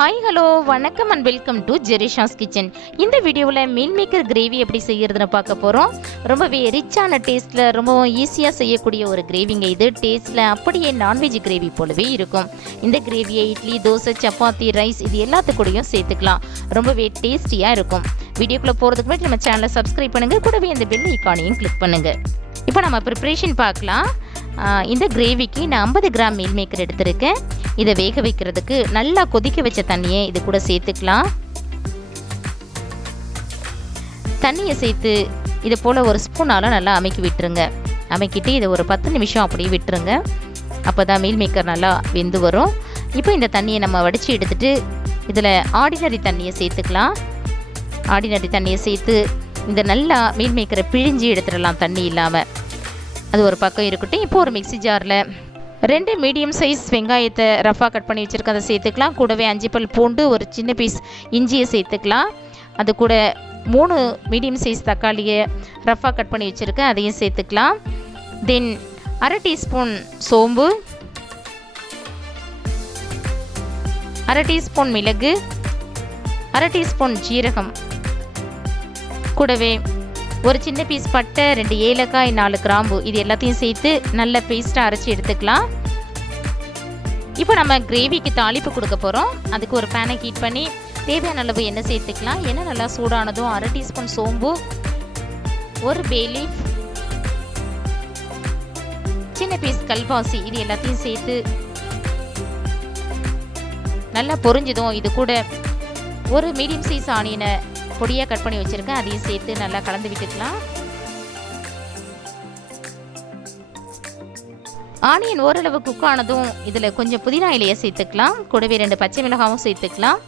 Hi hello வணக்கம் and welcome to ஜெரிஷாஸ் kitchen. இந்த வீடியோவில் மீல் மேக்கர் கிரேவி எப்படி செய்கிறதுன்னு பார்க்க போகிறோம். ரொம்பவே ரிச்சான டேஸ்ட்டில் ரொம்பவும் ஈஸியாக செய்யக்கூடிய ஒரு கிரேவிங்க இது. டேஸ்ட்டில் அப்படியே நான்வெஜ் கிரேவி போலவே இருக்கும். இந்த கிரேவியை இட்லி, தோசை, சப்பாத்தி, ரைஸ் இது எல்லாத்துக்கூடையும் சேர்த்துக்கலாம். ரொம்பவே டேஸ்டியாக இருக்கும். வீடியோக்குள்ளே போகிறதுக்கு முன்னாடி நம்ம சேனலை சப்ஸ்கிரைப் பண்ணுங்கள், கூடவே இந்த பெல் ஐக்கானையும் கிளிக் பண்ணுங்கள். இப்போ நம்ம ப்ரிப்ரேஷன் பார்க்கலாம். இந்த கிரேவிக்கு நான் 50 கிராம் மீல் மேக்கர் எடுத்திருக்கேன். இதை வேக வைக்கிறதுக்கு நல்லா கொதிக்க வச்ச தண்ணியை இது கூட சேர்த்துக்கலாம். தண்ணியை சேர்த்து இது போல் ஒரு ஸ்பூனால் நல்லா அமைக்கி விட்டுருங்க. அமைக்கிட்டு இதை ஒரு 10 நிமிஷம் அப்படியே விட்டுருங்க. அப்போ தான் மீல் மேக்கர் நல்லா வெந்து வரும். இப்போ இந்த தண்ணியை நம்ம வடித்து எடுத்துகிட்டு இதில் ஆர்டினரி தண்ணியை சேர்த்துக்கலாம். ஆர்டினரி தண்ணியை சேர்த்து இந்த நல்லா மீல் மேக்கரை பிழிஞ்சு எடுத்துடலாம் தண்ணி இல்லாமல். அது ஒரு பக்கம் இருக்கட்டும். இப்போ ஒரு மிக்ஸி ஜாரில் 2 மீடியம் சைஸ் வெங்காயத்தை ரஃபாக கட் பண்ணி வச்சுருக்கேன், அதை சேர்த்துக்கலாம். கூடவே 5 பல் பூண்டு, ஒரு சின்ன பீஸ் இஞ்சியை சேர்த்துக்கலாம். அது கூட 3 மீடியம் சைஸ் தக்காளியை ரஃபாக கட் பண்ணி வச்சுருக்கேன், அதையும் சேர்த்துக்கலாம். தென் 1/2 டீஸ்பூன் சோம்பு, 1/2 டீஸ்பூன் மிளகு, 1/2 டீஸ்பூன் ஜீரகம், கூடவே ஒரு சின்ன பீஸ் பட்டை, 2 ஏலக்காய், 4 கிராம்பு, இது எல்லாத்தையும் சேர்த்து நல்ல பேஸ்ட்டாக அரைச்சி எடுத்துக்கலாம். இப்போ நம்ம கிரேவிக்கு தாளிப்பு கொடுக்க போகிறோம். அதுக்கு ஒரு பேனை ஹீட் பண்ணி தேவையான அளவு எண்ணெய் சேர்த்துக்கலாம். எண்ணெய் நல்லா சூடானதும் 1/2 டீஸ்பூன் சோம்பு, ஒரு பே லீஃப், சின்ன பீஸ் கல்பாசி, இது எல்லாத்தையும் சேர்த்து நல்லா பொரிஞ்சதும் இது கூட ஒரு மீடியம் சைஸ் ஆனியனை பொடியாக கட் பண்ணி வச்சுருக்கேன், அதையும் சேர்த்து நல்லா கலந்து விட்டுக்கலாம். ஆனியன் ஓரளவு குக் ஆனதும் இதில் கொஞ்சம் புதினா இலையை சேர்த்துக்கலாம். கூடவே 2 பச்சை மிளகாவும் சேர்த்துக்கலாம்.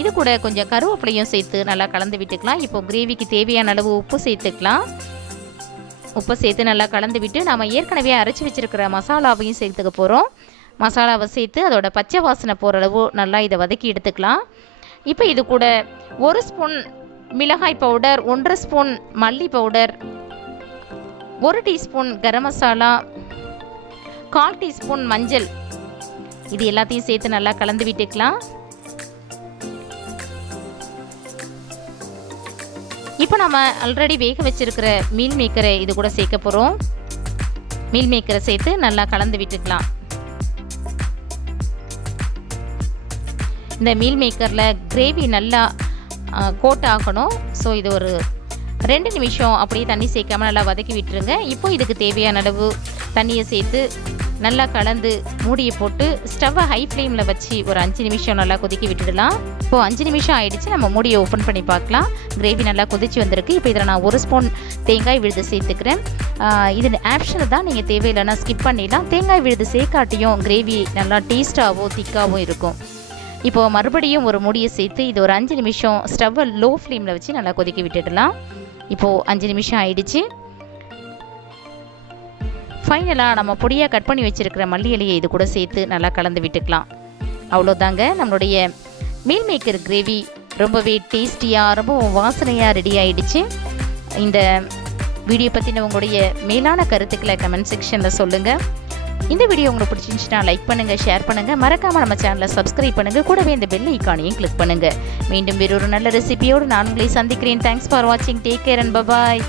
இது கூட கொஞ்சம் கருவேப்பிலையும் சேர்த்து நல்லா கலந்து விட்டுக்கலாம். இப்போ கிரேவிக்கு தேவையான அளவு உப்பு சேர்த்துக்கலாம். உப்பு சேர்த்து நல்லா கலந்து விட்டு நம்ம ஏற்கனவே அரைச்சி வச்சுருக்கிற மசாலாவையும் சேர்த்துக்க போகிறோம். மசாலாவை சேர்த்து அதோட பச்சை வாசனை போகிற அளவு நல்லா இதை வதக்கி எடுத்துக்கலாம். இப்போ இது கூட 1 ஸ்பூன் மிளகாய் பவுடர், 1/2 ஸ்பூன் மல்லி powder, 1 teaspoon garam masala, 1/4 teaspoon மஞ்சள், இது எல்லாத்தையும் சேர்த்து நல்லா கலந்து விட்டுக்கலாம். இப்போ நம்ம ஆல்ரெடி வேக வச்சிருக்கிற மீல் மேக்கரை இது கூட சேர்க்க போகிறோம். மீல் மேக்கரை சேர்த்து நல்லா கலந்து விட்டுக்கலாம். இந்த மீல் மேக்கரில் கிரேவி நல்லா கோட் ஆகணும். ஸோ இது ஒரு 2 நிமிஷம் அப்படியே தண்ணி சேர்க்காமல் நல்லா வதக்கி விட்டுருங்க. இப்போ இதுக்கு தேவையான அளவு தண்ணியை சேர்த்து நல்லா கலந்து மூடியை போட்டு ஸ்டவ்வை ஹை ஃப்ளேமில் வச்சு ஒரு 5 நிமிஷம் நல்லா கொதிக்க விட்டுடலாம். இப்போது 5 நிமிஷம் ஆகிடுச்சு. நம்ம மூடியை ஓப்பன் பண்ணி பார்க்கலாம். கிரேவி நல்லா கொதிச்சு வந்திருக்கு. இப்போ இதில் நான் 1 ஸ்பூன் தேங்காய் விழுது சேர்த்துக்கிறேன். இது ஆப்ஷனல் தான், நீங்கள் தேவையில்லைன்னா ஸ்கிப் பண்ணிடலாம். தேங்காய் விழுது சேர்க்காட்டியும் கிரேவி நல்லா டேஸ்ட்டாகவும் திக்காகவும் இருக்கும். இப்போது மறுபடியும் ஒரு மூடியை சேர்த்து இது ஒரு 5 நிமிஷம் ஸ்டவ்வை லோ ஃப்ளேமில் வச்சு நல்லா கொதிக்க விட்டுடலாம். இப்போது 5 நிமிஷம் ஆயிடுச்சு. ஃபைனலாக நம்ம பொடியாக கட் பண்ணி வச்சுருக்கிற மல்லி இலையை இது கூட சேர்த்து நல்லா கலந்து விட்டுக்கலாம். அவ்வளோதாங்க, நம்மளுடைய மீல் மேக்கர் கிரேவி ரொம்பவே டேஸ்டியாக ரொம்ப வாசனையாக ரெடி ஆகிடுச்சு. இந்த வீடியோ பற்றின உங்களுடைய மேலான கருத்துக்களை கமெண்ட் செக்ஷனில் சொல்லுங்கள். இந்த வீடியோ உங்களுக்கு பிடிச்சிருந்துச்சுன்னா லைக் பண்ணுங்கள், ஷேர் பண்ணுங்கள், மறக்காமல் நம்ம சேனலை சப்ஸ்கிரைப் பண்ணுங்கள், கூடவே இந்த பெல் ஐக்கானையும் கிளிக் பண்ணுங்கள். மீண்டும் வேறொரு நல்ல ரெசிபியோடு நான் உங்களை சந்திக்கிறேன். தேங்க்ஸ் ஃபார் வாட்சிங். Take care and bye bye.